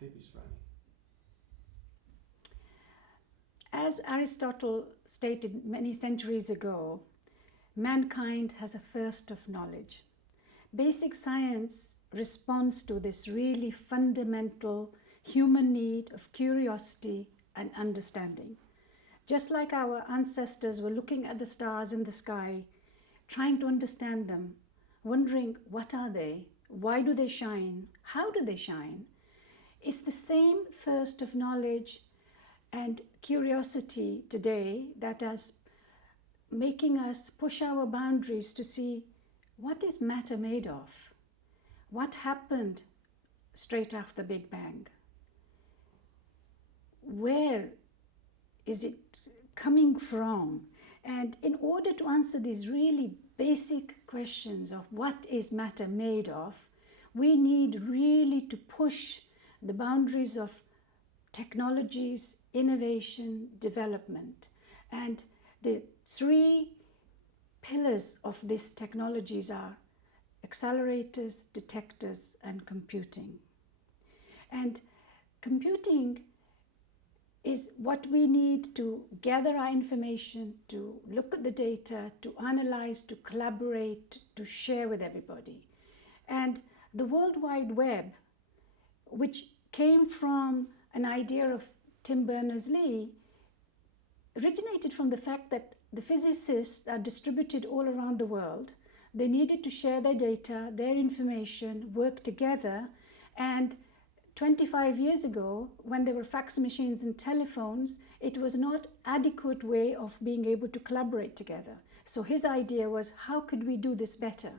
tape is running. As Aristotle stated many centuries ago, mankind has a thirst of knowledge. Basic science responds to this really fundamental human need of curiosity and understanding. Just like our ancestors were looking at the stars in the sky, trying to understand them, wondering what are they, why do they shine, how do they shine, it's the same thirst of knowledge and curiosity today that is making us push our boundaries to see what is matter made of, what happened straight after the Big Bang, where is it coming from? And in order to answer these really basic questions of what is matter made of, we need really to push the boundaries of technologies, innovation, development. And the three pillars of these technologies are accelerators, detectors, and computing. And computing is what we need to gather our information, to look at the data, to analyze, to collaborate, to share with everybody. And the World Wide Web, which came from an idea of Tim Berners-Lee, originated from the fact that the physicists are distributed all around the world. They needed to share their data, their information, work together. And 25 years ago, when there were fax machines and telephones, it was not adequate way of being able to collaborate together. So his idea was, how could we do this better?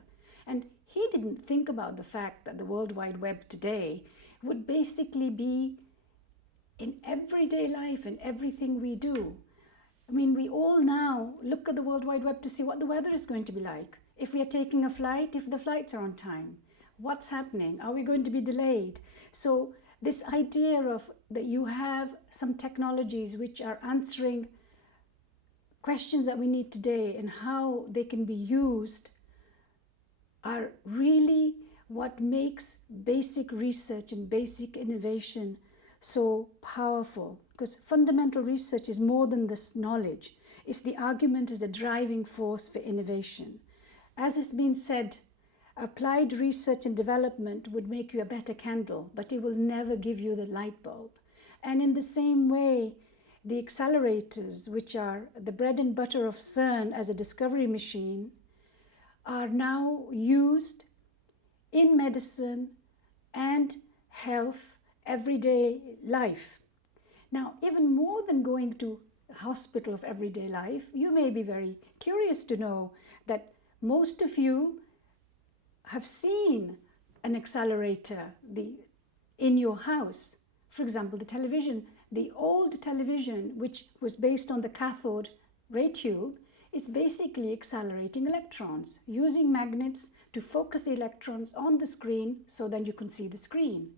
And he didn't think about the fact that the World Wide Web today would basically be in everyday life and everything we do. I mean, we all now look at the World Wide Web to see what the weather is going to be like. If we are taking a flight, if the flights are on time, what's happening? Are we going to be delayed? So this idea of that you have some technologies which are answering questions that we need today and how they can be used are really what makes basic research and basic innovation so powerful. Because fundamental research is more than this knowledge. It's the argument as the driving force for innovation. As has been said, applied research and development would make you a better candle, but it will never give you the light bulb. And in the same way, the accelerators, which are the bread and butter of CERN as a discovery machine, are now used in medicine and health, everyday life. Now, even more than going to a hospital of everyday life, you may be very curious to know that most of you have seen an accelerator in your house. For example, the television, the old television, which was based on the cathode ray tube, is basically accelerating electrons, using magnets to focus the electrons on the screen so then you can see the screen.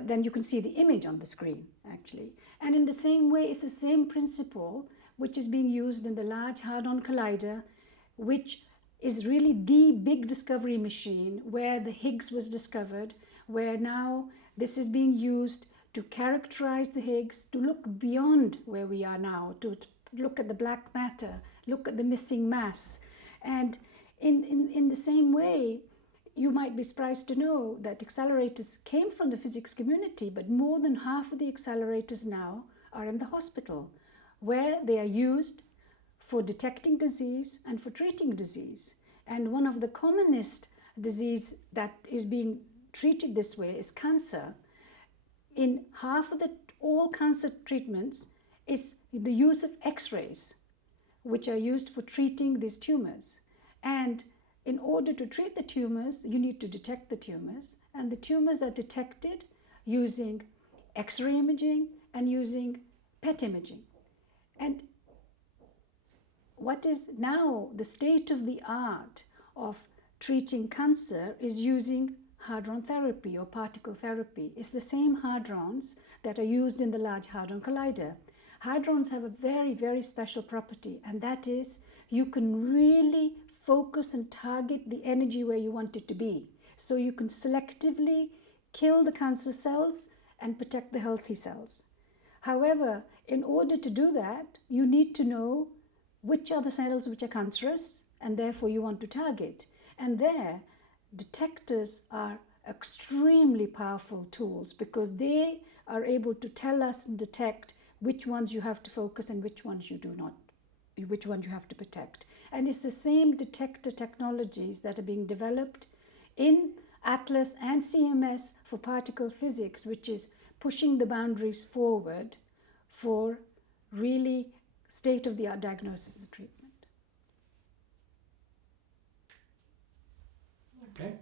Then you can see the image on the screen, actually. And in the same way, it's the same principle which is being used in the Large Hadron Collider, which is really the big discovery machine where the Higgs was discovered, where now this is being used to characterize the Higgs, to look beyond where we are now, to look at the black matter, look at the missing mass. And in the same way, you might be surprised to know that accelerators came from the physics community, but more than half of the accelerators now are in the hospital, where they are used for detecting disease and for treating disease. And one of the commonest disease that is being treated this way is cancer. In half of all cancer treatments is the use of X-rays, which are used for treating these tumors. And in order to treat the tumors, you need to detect the tumors, and the tumors are detected using X-ray imaging and using PET imaging. And what is now the state of the art of treating cancer is using hadron therapy or particle therapy. It's the same hadrons that are used in the Large Hadron Collider. Hadrons have a very, very special property, and that is you can really focus and target the energy where you want it to be. So you can selectively kill the cancer cells and protect the healthy cells. However, in order to do that, you need to know which are the cells which are cancerous and therefore you want to target. And there, detectors are extremely powerful tools because they are able to tell us and detect which ones you have to focus and which ones you do not, which ones you have to protect. And it's the same detector technologies that are being developed in ATLAS and CMS for particle physics, which is pushing the boundaries forward for really state-of-the-art diagnosis and treatment. Okay.